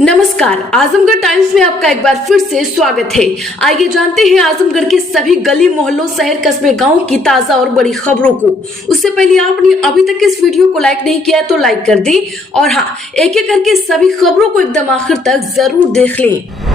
नमस्कार, आजमगढ़ टाइम्स में आपका एक बार फिर से स्वागत है। आइए जानते हैं आजमगढ़ के सभी गली मोहल्लों, शहर, कस्बे, गांव की ताजा और बड़ी खबरों को। उससे पहले आपने अभी तक इस वीडियो को लाइक नहीं किया तो लाइक कर दें और हाँ, एक एक करके सभी खबरों को एकदम आखिर तक जरूर देख लें।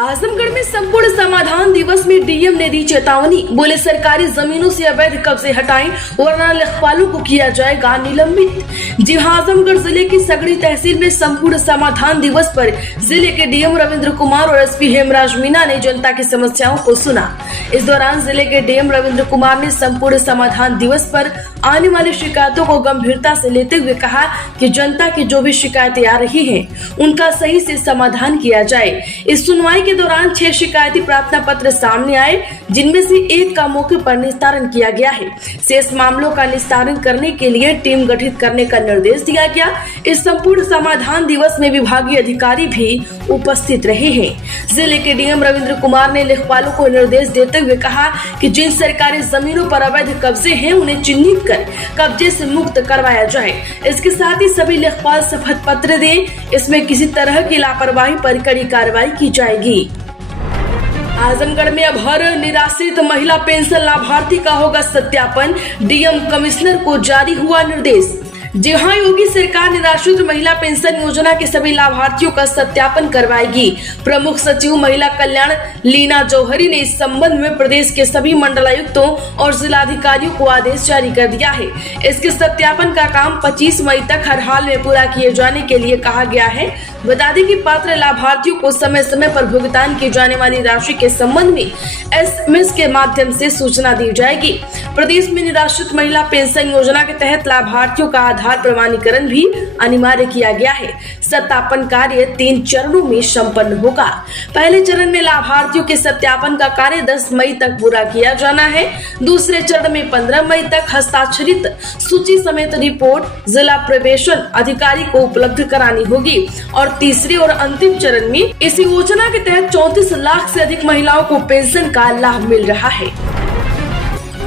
आजमगढ़ में संपूर्ण समाधान दिवस में डीएम ने दी चेतावनी, बोले सरकारी जमीनों से अवैध कब्जे हटाएं वरना लेखपालों को किया जाएगा निलंबित। जी हां, आजमगढ़ जिले की सगड़ी तहसील में संपूर्ण समाधान दिवस पर जिले के डीएम रविंद्र कुमार और एसपी हेमराज मीणा ने जनता की समस्याओं को सुना। इस दौरान जिले के डीएम रविंद्र कुमार ने संपूर्ण समाधान दिवस पर आने वाली शिकायतों को गंभीरता से लेते हुए कहा कि जनता की जो भी शिकायतें आ रही हैं, उनका सही से समाधान किया जाए। इस सुनवाई के दौरान 6 शिकायती प्रार्थना पत्र सामने आए, जिनमें से एक का मौके पर निस्तारण किया गया है। शेष मामलों का निस्तारण करने के लिए टीम गठित करने का निर्देश दिया गया। इस संपूर्ण समाधान दिवस में विभागीय अधिकारी भी उपस्थित रहे हैं। जिले के डीएम रविंद्र कुमार ने लेखपालों को निर्देश देते हुए कहा कि जिन सरकारी जमीनों पर अवैध कब्जे हैं, उन्हें चिन्हित कर कब्जे से मुक्त करवाया जाए। इसके साथ ही सभी लेखपाल शपथ पत्र दें, इसमें किसी तरह की लापरवाही पर कड़ी कार्रवाई की जाएगी। आजमगढ़ में अब हर निराश्रित महिला पेंशन लाभार्थी का होगा सत्यापन, डीएम कमिश्नर को जारी हुआ निर्देश। जी हाँ, योगी सरकार निराश्रित महिला पेंशन योजना के सभी लाभार्थियों का सत्यापन करवाएगी। प्रमुख सचिव महिला कल्याण लीना जौहरी ने इस संबंध में प्रदेश के सभी मंडलायुक्तों और जिलाधिकारियों को आदेश जारी कर दिया है। इसके सत्यापन का काम 25 मई तक हर हाल में पूरा किए जाने के लिए कहा गया है। बता दें कि पात्र लाभार्थियों को समय समय पर भुगतान की जाने वाली राशि के संबंध में एसएमएस के माध्यम से सूचना दी जाएगी। प्रदेश में निराश्रित महिला पेंशन योजना के तहत लाभार्थियों का आधार प्रमाणीकरण भी अनिवार्य किया गया है। सत्यापन कार्य 3 चरणों में संपन्न होगा। पहले चरण में लाभार्थियों के सत्यापन का कार्य 10 मई तक पूरा किया जाना है। दूसरे चरण में 15 मई तक हस्ताक्षरित सूची समेत रिपोर्ट जिला प्रवेशन अधिकारी को उपलब्ध करानी होगी और तीसरे और अंतिम चरण में इस योजना के तहत 34 लाख से अधिक महिलाओं को पेंशन का लाभ मिल रहा है।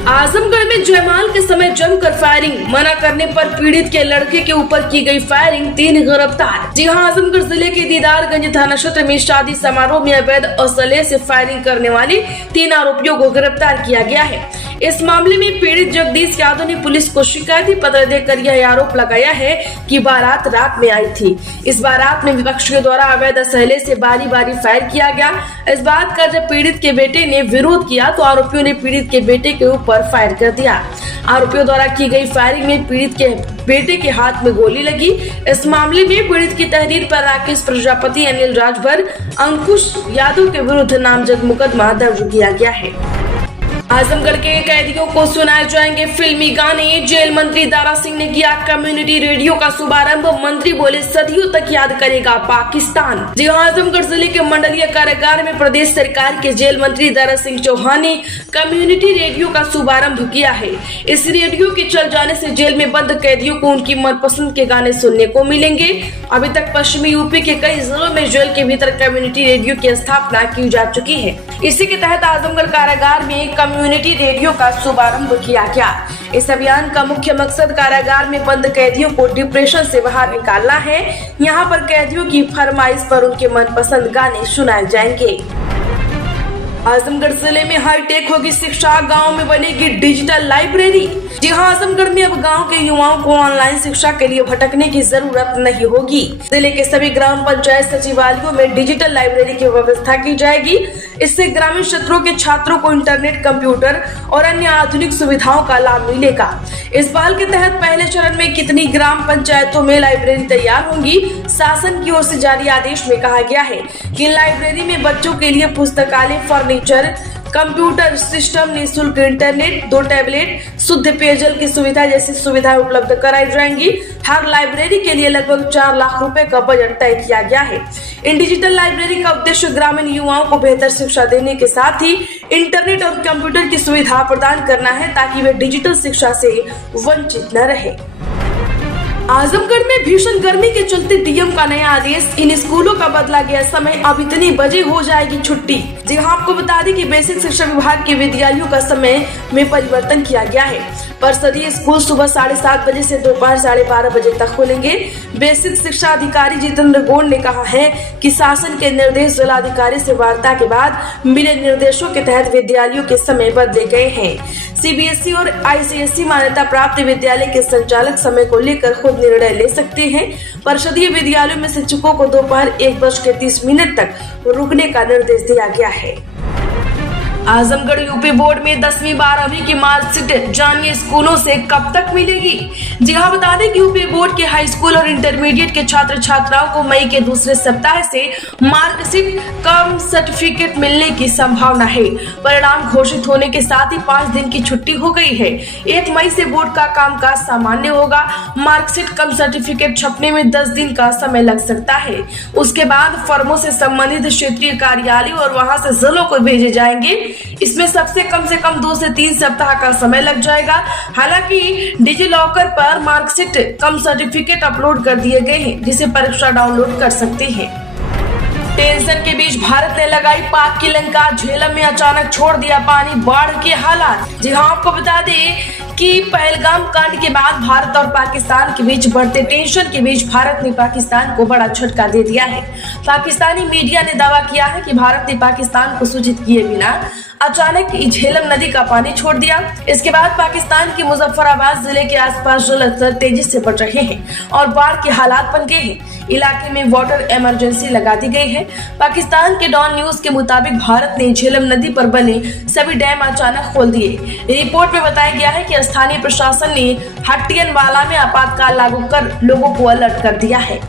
आजमगढ़ में जयमाल के समय जमकर फायरिंग, मना करने पर पीड़ित के लड़के के ऊपर की गई फायरिंग, 3 गिरफ्तार। जी हां, आजमगढ़ जिले के दीदारगंज थाना क्षेत्र में शादी समारोह में अवैध असलहे से फायरिंग करने वाले 3 आरोपियों को गिरफ्तार किया गया है। इस मामले में पीड़ित जगदीश यादव ने पुलिस को शिकायती पत्र देकर यह आरोप लगाया है कि बारात रात में आई थी। इस बारात में विपक्ष के द्वारा अवैध असलहे से बारी बारी फायर किया गया। इस बात का जब पीड़ित के बेटे ने विरोध किया तो आरोपियों ने पीड़ित के बेटे के ऊपर फायर कर दिया। आरोपियों द्वारा की गई फायरिंग में पीड़ित के बेटे के हाथ में गोली लगी। इस मामले में पीड़ित की तहरीर पर राकेश प्रजापति, अनिल राजभर, अंकुश यादव के विरुद्ध नामजद मुकदमा दर्ज किया गया है। आजमगढ़ के कैदियों को सुनाए जाएंगे फिल्मी गाने, जेल मंत्री दारा सिंह ने किया कम्युनिटी रेडियो का शुभारंभ। मंत्री बोले सदियों तक याद करेगा पाकिस्तान। जी हां, आजमगढ़ जिले के मंडलीय कारागार में प्रदेश सरकार के जेल मंत्री दारा सिंह चौहान ने कम्युनिटी रेडियो का शुभारंभ किया है। इस रेडियो के चल जाने से जेल में बंद कैदियों को उनकी मनपसंद के गाने सुनने को मिलेंगे। अभी तक पश्चिमी यूपी के कई जिलों में जेल के भीतर कम्युनिटी रेडियो की स्थापना की जा चुकी है। इसी के तहत आजमगढ़ कारागार में कम्युनिटी रेडियो का शुभारंभ किया गया। इस अभियान का मुख्य मकसद कारागार में बंद कैदियों को डिप्रेशन से बाहर निकालना है। यहाँ पर कैदियों की फरमाइश पर उनके मनपसंद गाने सुनाए जाएंगे। आजमगढ़ जिले में हाईटेक होगी शिक्षा, गांव में बनेगी डिजिटल लाइब्रेरी। जी हां, आजमगढ़ में अब गांव के युवाओं को ऑनलाइन शिक्षा के लिए भटकने की जरूरत नहीं होगी। जिले के सभी ग्राम पंचायत सचिवालयों में डिजिटल लाइब्रेरी की व्यवस्था की जाएगी। इससे ग्रामीण क्षेत्रों के छात्रों को इंटरनेट, कंप्यूटर और अन्य आधुनिक सुविधाओं का लाभ मिलेगा। इस पहल के तहत पहले चरण में कितनी ग्राम पंचायतों में लाइब्रेरी तैयार होंगी। शासन की ओर से जारी आदेश में कहा गया है कि लाइब्रेरी में बच्चों के लिए पुस्तकालय, फर्नीचर, कंप्यूटर सिस्टम, निःशुल्क इंटरनेट, 2 टैबलेट, शुद्ध पेयजल की सुविधा जैसी सुविधाएं उपलब्ध कराई जाएंगी। हर लाइब्रेरी के लिए लगभग 4 लाख रुपए का बजट तय किया गया है। इन डिजिटल लाइब्रेरी का उद्देश्य ग्रामीण युवाओं को बेहतर शिक्षा देने के साथ ही इंटरनेट और कंप्यूटर की सुविधा प्रदान करना है, ताकि वे डिजिटल शिक्षा से वंचित न रहे। आजमगढ़ में भीषण गर्मी के चलते डीएम का नया आदेश, इन स्कूलों का बदला गया समय, अब इतनी बजे हो जाएगी छुट्टी। जी हाँ, आपको बता दें कि बेसिक शिक्षा विभाग के विद्यालयों का समय में परिवर्तन किया गया है। परिषदीय स्कूल सुबह 7:30 बजे से दोपहर 12:30 बजे तक खुलेंगे। बेसिक शिक्षा अधिकारी जितेंद्र गौड़ ने कहा है कि शासन के निर्देश जिलाधिकारी से वार्ता के बाद मिले निर्देशों के तहत विद्यालयों के समय बदले गए हैं। सीबीएसई और आईसीएसई मान्यता प्राप्त विद्यालय के संचालक समय को लेकर खुद निर्णय ले सकते हैं। परिषदीय विद्यालयों में शिक्षकों को दोपहर 1:30 तक रुकने का निर्देश दिया गया है। आजमगढ़ यूपी बोर्ड में 10वीं 12वीं की मार्कशीट जानिए स्कूलों से कब तक मिलेगी। जी हाँ, बता दें कि यूपी बोर्ड के हाई स्कूल और इंटरमीडिएट के छात्र छात्राओं को मई के दूसरे सप्ताह से मार्कशीट कम सर्टिफिकेट मिलने की संभावना है। परिणाम घोषित होने के साथ ही 5 दिन की छुट्टी हो गई है। 1 मई से बोर्ड का कामकाज सामान्य होगा। मार्कशीट कम सर्टिफिकेट छपने में 10 दिन का समय लग सकता है। उसके बाद फर्मों से संबंधित क्षेत्रीय कार्यालय और वहां से जिलों को भेजे जाएंगे। इसमें सबसे कम से कम 2 से 3 सप्ताह का समय लग जाएगा। हालांकि डिजिलॉकर पर मार्कशीट कम सर्टिफिकेट अपलोड कर दिए गए हैं, जिसे परीक्षा डाउनलोड कर सकते हैं। टेंशन के बीच भारत ने लगाई पाक की लंका। झेलम में अचानक छोड़ दिया पानी, बाढ़ के हालात। जी हाँ, आपको बता दें कि पहलगाम कांड के बाद भारत और पाकिस्तान के बीच बढ़ते टेंशन के बीच भारत ने पाकिस्तान को बड़ा झटका दे दिया है। पाकिस्तानी मीडिया ने दावा किया है कि भारत ने पाकिस्तान को सूचित किए बिना अचानक झेलम नदी का पानी छोड़ दिया। इसके बाद पाकिस्तान के मुजफ्फराबाद जिले के आसपास जल स्तर तेजी से बढ़ रहे हैं और बाढ़ के हालात बन गए हैं। इलाके में वाटर इमरजेंसी लगा दी गई है। पाकिस्तान के डॉन न्यूज के मुताबिक भारत ने झेलम नदी पर बने सभी डैम अचानक खोल दिए। रिपोर्ट में बताया गया है कि स्थानीय प्रशासन ने हट्टियनवाला में आपातकाल लागू कर लोगों को अलर्ट कर दिया है।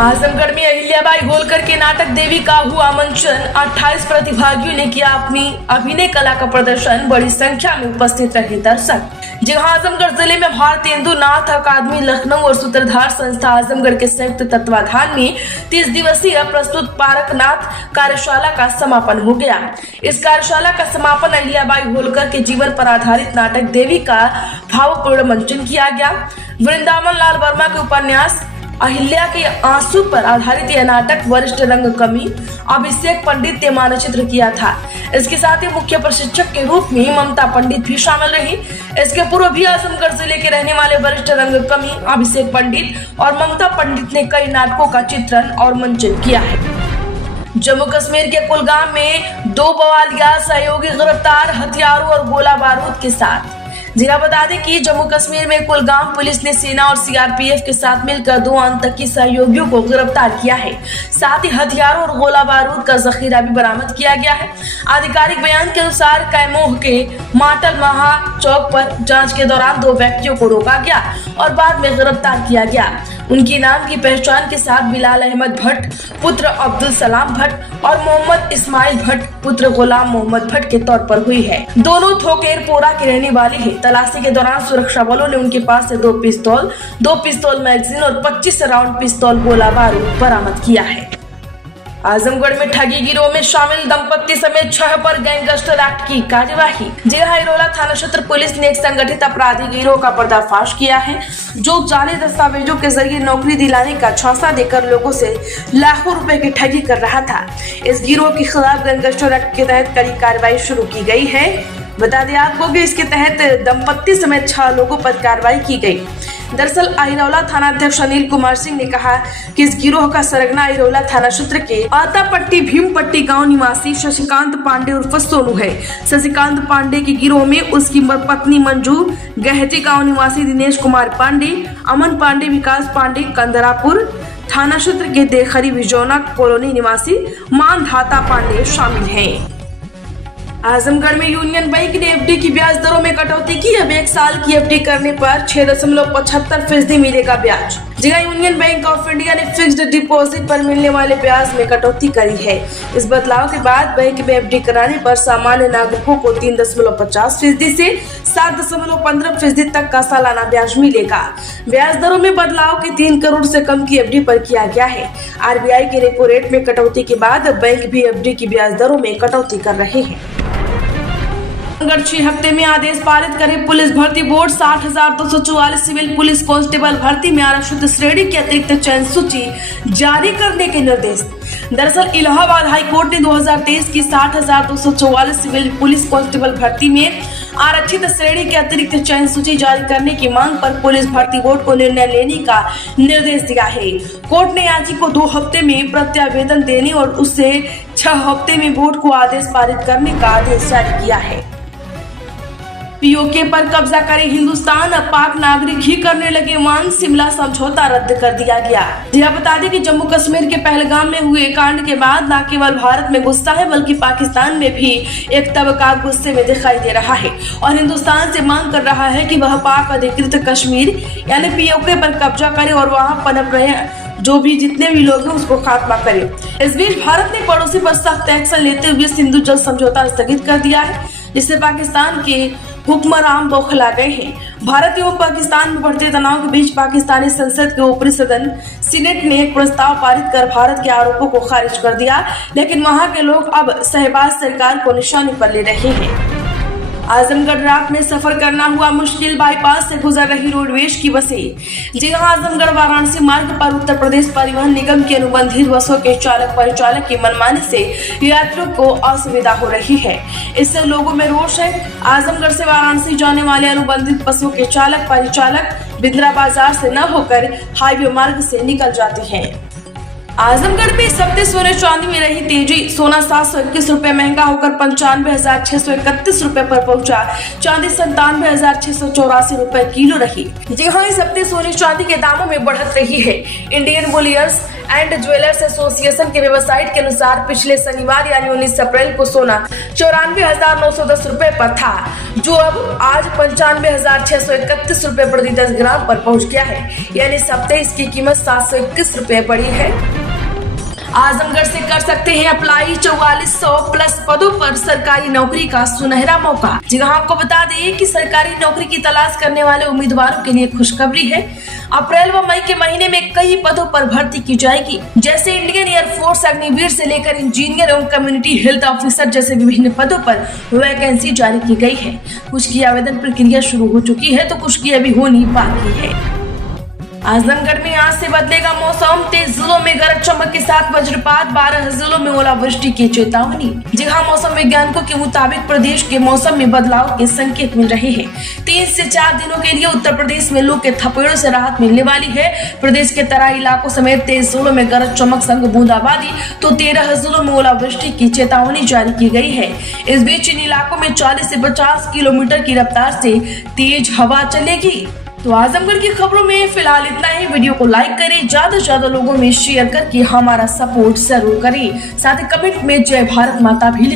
आजमगढ़ में अहिल्याबाई होलकर के नाटक देवी का हुआ मंचन। 28 प्रतिभागियों ने किया अपनी अभिनय कला का प्रदर्शन। बड़ी संख्या में उपस्थित रहे दर्शक। जी हाँ, आजमगढ़ जिले में भारतेंदु नाथ अकादमी लखनऊ और सूत्रधार संस्था आजमगढ़ के संयुक्त तत्वाधान में 30 दिवसीय प्रस्तुत पारकनाथ कार्यशाला का समापन हो गया। इस कार्यशाला का समापन अहिल्याबाई होलकर के जीवन पर आधारित नाटक देवी का भावपूर्ण मंचन किया गया। वृंदावन लाल वर्मा के उपन्यास अहिल्या के आंसू पर आधारित यह नाटक वरिष्ठ रंगकर्मी अभिषेक पंडित ने मानचित्र किया था। इसके साथ ही मुख्य प्रशिक्षक के रूप में ममता पंडित भी शामिल रही। इसके पूर्व भी आजमगढ़ जिले के रहने वाले वरिष्ठ रंगकर्मी अभिषेक पंडित और ममता पंडित ने कई नाटकों का चित्रण और मंचन किया है। जम्मू कश्मीर के कुलगाम में 2 बवालिया सहयोगी गिरफ्तार, हथियारों और गोला बारूद के साथ। जिला बता दें कि जम्मू कश्मीर में कुलगाम पुलिस ने सेना और सीआरपीएफ के साथ मिलकर 2 आतंकी सहयोगियों को गिरफ्तार किया है। साथ ही हथियारों और गोला बारूद का जखीरा भी बरामद किया गया है। आधिकारिक बयान के अनुसार कैमोह के माटल महा चौक पर जांच के दौरान 2 व्यक्तियों को रोका गया और बाद में गिरफ्तार किया गया। उनकी नाम की पहचान के साथ बिलाल अहमद भट्ट पुत्र अब्दुल सलाम भट्ट और मोहम्मद इस्माइल भट्ट पुत्र गुलाम मोहम्मद भट्ट के तौर पर हुई है। दोनों थोकेरपोरा के रहने वाले हैं। तलाशी के दौरान सुरक्षा बलों ने उनके पास से 2 पिस्तौल मैगजीन और 25 राउंड पिस्तौल गोला बारूद बरामद किया है। आजमगढ़ में ठगी गिरोह में शामिल दंपत्ति समेत 6 पर गैंगस्टर एक्ट की कार्यवाही। जिला थाना क्षेत्र पुलिस ने एक संगठित अपराधी गिरोह का पर्दाफाश किया है, जो जाली दस्तावेजों के जरिए नौकरी दिलाने का झांसा देकर लोगों से लाखों रुपए की ठगी कर रहा था। इस गिरोह के खिलाफ गैंगस्टर एक्ट के तहत कड़ी कार्रवाई शुरू की गई है। बता दें आपको कि इसके तहत दंपत्ति समेत 6 लोगों पर कार्रवाई की गई। दरअसल अहिरौला थाना अध्यक्ष अनिल कुमार सिंह ने कहा कि इस गिरोह का सरगना अहिरौला थाना क्षेत्र के आतापट्टी भीमपट्टी गांव निवासी शशिकांत पांडे उर्फ सोनू है। शशिकांत पांडे के गिरोह में उसकी पत्नी मंजू, गहती गांव निवासी दिनेश कुमार पांडे, अमन पांडे, विकास पांडे कंदरापुर थाना क्षेत्र के देखरी विजौना कॉलोनी निवासी मानधाता पांडे शामिल हैं। आजमगढ़ में यूनियन बैंक ने एफडी की ब्याज दरों में कटौती की। अब 1 साल की एफडी करने पर 6.75% मिलेगा ब्याज। जिला यूनियन बैंक ऑफ इंडिया ने फिक्स्ड डिपॉजिट पर मिलने वाले ब्याज में कटौती करी है। इस बदलाव के बाद बैंक में एफडी कराने पर सामान्य नागरिकों को 3.50% से 7.15% तक का सालाना ब्याज मिलेगा। ब्याज दरों में बदलाव के 3 करोड़ से कम की एफडी पर किया गया है। आरबीआई के रेपो रेट में कटौती के बाद बैंक भी एफडी की ब्याज दरों में कटौती कर रहे हैं। 6 हफ्ते में आदेश पारित करे पुलिस भर्ती बोर्ड। 60,244 सिविल पुलिस कांस्टेबल भर्ती में आरक्षित श्रेणी की अतिरिक्त चयन सूची जारी करने के निर्देश। दरअसल इलाहाबाद हाई कोर्ट ने 2023 की 60,244 सिविल पुलिस कांस्टेबल भर्ती में आरक्षित श्रेणी के अतिरिक्त चयन सूची जारी करने की मांग पर पुलिस भर्ती बोर्ड को निर्णय लेने का निर्देश दिया है। कोर्ट ने याची को 2 हफ्ते में प्रत्यावेदन देने और उससे 6 हफ्ते में बोर्ड को आदेश पारित करने का आदेश जारी किया है। पीओके पर कब्जा करे हिंदुस्तान, अब पाक नागरिक ही करने लगे मांग, शिमला समझौता रद्द कर दिया गया। यह बता दें कि जम्मू कश्मीर के पहलगाम में हुए कांड के बाद न केवल भारत में गुस्सा है बल्कि पाकिस्तान में भी एक तबका गुस्से में दिखाई दे रहा है और हिंदुस्तान से मांग कर रहा है कि वह पाक अधिकृत कश्मीर यानी पीओके पर कब्जा करे और वहां पनप रहे जो भी जितने भी लोग हैं उसको खात्मा करे। इस बीच भारत ने पड़ोसी पर सख्त एक्शन लेते हुए सिंधु जल समझौता स्थगित कर दिया है, जिससे पाकिस्तान के हुक्मरान बौखला गए हैं। भारत एवं पाकिस्तान में बढ़ते तनाव के बीच पाकिस्तानी संसद के ऊपरी सदन सीनेट ने एक प्रस्ताव पारित कर भारत के आरोपों को खारिज कर दिया, लेकिन वहां के लोग अब शहबाज सरकार को निशाने पर ले रहे हैं। आजमगढ़ रात में सफर करना हुआ मुश्किल, बाईपास से गुजर रही रोडवेज की बसें। जी हां, आजमगढ़ वाराणसी मार्ग पर उत्तर प्रदेश परिवहन निगम की अनुबंधित बसों के चालक परिचालक की मनमानी से यात्रियों को असुविधा हो रही है। इससे लोगों में रोष है। आजमगढ़ से वाराणसी जाने वाले अनुबंधित बसों के चालक परिचालक बिंद्रा बाजार से न होकर हाईवे मार्ग से निकल जाते हैं। आजमगढ़ में इस हफ्ते सोने चांदी में रही तेजी। सोना 721 रुपए महंगा होकर 95,631 रुपए पर पहुंचा। चांदी 97,684 रुपए किलो रही। जी हां, इस हफ्ते सोने चांदी के दामों में बढ़त रही है। इंडियन बुलियर्स एंड ज्वेलर्स एसोसिएशन के वेबसाइट के अनुसार पिछले शनिवार यानी 19 अप्रैल को सोना 94,910 रुपए पर था, जो अब आज 95,631 रुपए प्रति 10 ग्राम पर पहुंच गया है। यानी इस हफ्ते इसकी कीमत 721 रुपए बढ़ी है। आजमगढ़ से कर सकते हैं अप्लाई 4400 प्लस पदों पर सरकारी नौकरी का सुनहरा मौका। जी हां, आपको बता दें कि सरकारी नौकरी की तलाश करने वाले उम्मीदवारों के लिए खुशखबरी है। अप्रैल व मई के महीने में कई पदों पर भर्ती की जाएगी, जैसे इंडियन एयरफोर्स, अग्निवीर से लेकर इंजीनियर एवं कम्युनिटी हेल्थ ऑफिसर जैसे विभिन्न पदों पर वैकेंसी जारी की गई है। कुछ की आवेदन प्रक्रिया शुरू हो चुकी है तो कुछ की अभी होनी बाकी है। आजमगढ़ में आज से बदलेगा मौसम, तेज जिलों में गरज चमक के साथ वज्रपात, 12 जिलों में ओलावृष्टि की चेतावनी। जी हां, मौसम वैज्ञानिकों के मुताबिक प्रदेश के मौसम में बदलाव के संकेत मिल रहे हैं। 3 से 4 दिनों के लिए उत्तर प्रदेश में लू के थपेड़ों से राहत मिलने वाली है। प्रदेश के तराई इलाकों समेत 23 जिलों में गरज चमक संग बूंदाबांदी तो 13 जिलों में ओलावृष्टि की चेतावनी जारी की गई है। इस बीच इन इलाकों में 40 से 50 किलोमीटर की रफ्तार से तेज हवा चलेगी। तो आजमगढ़ की खबरों में फिलहाल इतना ही। वीडियो को लाइक करें, ज्यादा से ज्यादा लोगों में शेयर करके हमारा सपोर्ट जरूर करें। साथ ही कमेंट में जय भारत माता भी